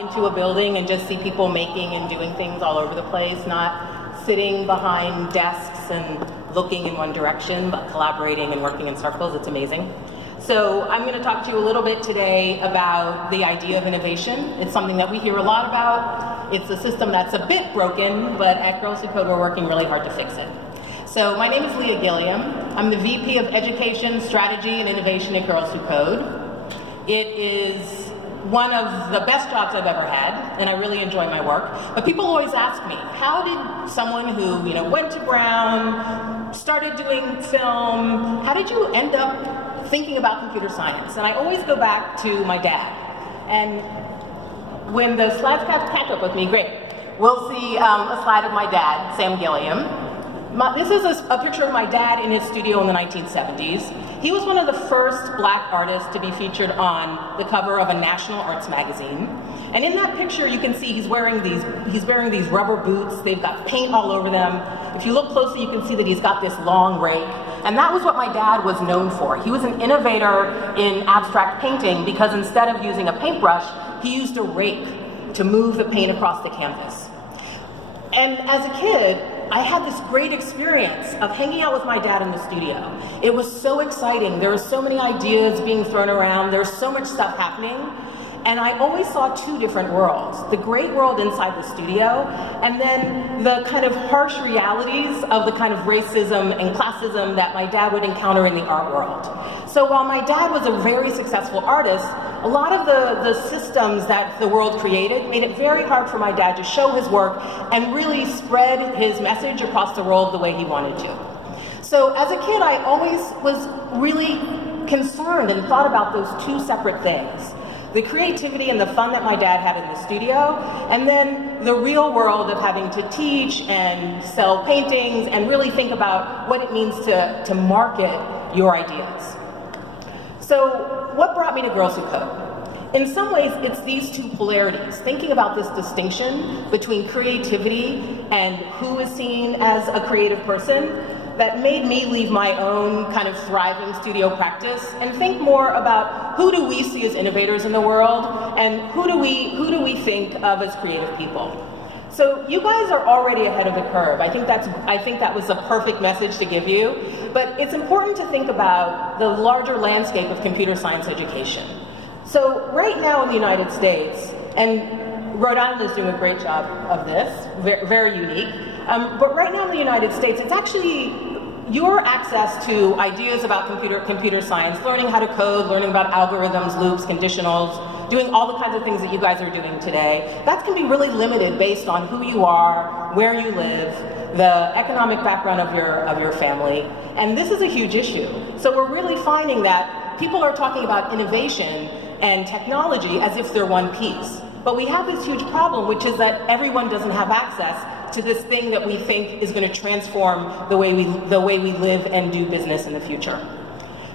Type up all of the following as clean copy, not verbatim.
into a building and just see people making and doing things all over the place, not sitting behind desks and looking in one direction, but collaborating and working in circles. It's amazing. So I'm going to talk to you a little bit today about the idea of innovation. It's something that we hear a lot about. It's a system that's a bit broken, but at Girls Who Code we're working really hard to fix it. So my name is Leah Gilliam. I'm the VP of Education, Strategy, and Innovation at Girls Who Code. It is one of the best jobs I've ever had, and I really enjoy my work. But people always ask me, how did someone who went to Brown, started doing film, how did you end up thinking about computer science? And I always go back to my dad. And when the slides catch up with me, great. We'll see a slide of my dad, Sam Gilliam. This is a picture of my dad in his studio in the 1970s. He was one of the first black artists to be featured on the cover of a national arts magazine. And in that picture, you can see he's wearing these rubber boots. They've got paint all over them. If you look closely, you can see that he's got this long rake. And that was what my dad was known for. He was an innovator in abstract painting because instead of using a paintbrush, he used a rake to move the paint across the canvas. And as a kid, I had this great experience of hanging out with my dad in the studio. It was so exciting. There were so many ideas being thrown around. There was so much stuff happening. And I always saw two different worlds. The great world inside the studio, and then the kind of harsh realities of the kind of racism and classism that my dad would encounter in the art world. So while my dad was a very successful artist, a lot of the systems that the world created made it very hard for my dad to show his work and really spread his message across the world the way he wanted to. So as a kid, I always was really concerned and thought about those two separate things. The creativity and the fun that my dad had in the studio, and then the real world of having to teach and sell paintings and really think about what it means to market your ideas. So what brought me to Girls Who Code? In some ways, it's these two polarities, thinking about this distinction between creativity and who is seen as a creative person, that made me leave my own kind of thriving studio practice and think more about who do we see as innovators in the world and who do we think of as creative people. So you guys are already ahead of the curve. I think that was a perfect message to give you, but it's important to think about the larger landscape of computer science education. So right now in the United States, and Rhode Island is doing a great job of this, very unique, but right now in the United States, it's actually your access to ideas about computer science, learning how to code, learning about algorithms, loops, conditionals, doing all the kinds of things that you guys are doing today, that can be really limited based on who you are, where you live, the economic background of your family, and this is a huge issue. So we're really finding that people are talking about innovation and technology as if they're one piece. But we have this huge problem, which is that everyone doesn't have access to this thing that we think is going to transform the way we live and do business in the future.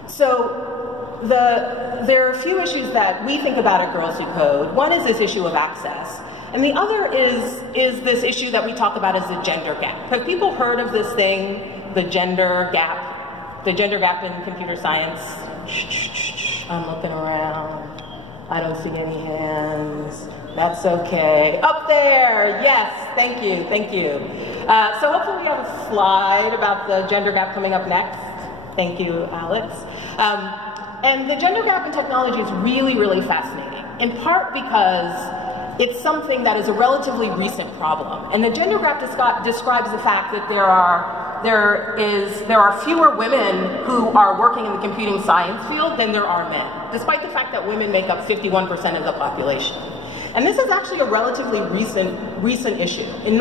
So there are a few issues that we think about at Girls Who Code. One is this issue of access, and the other is this issue that we talk about as the gender gap. Have people heard of this thing, the gender gap? The gender gap in computer science? I'm looking around. I don't see any hands. That's okay. Up there, yes, thank you, thank you. So hopefully we have a slide about the gender gap coming up next. Thank you, Alex. And the gender gap in technology is really, really fascinating, in part because it's something that is a relatively recent problem. And the gender gap describes the fact that there are fewer women who are working in the computing science field than there are men, despite the fact that women make up 51% of the population. And this is actually a relatively recent issue. In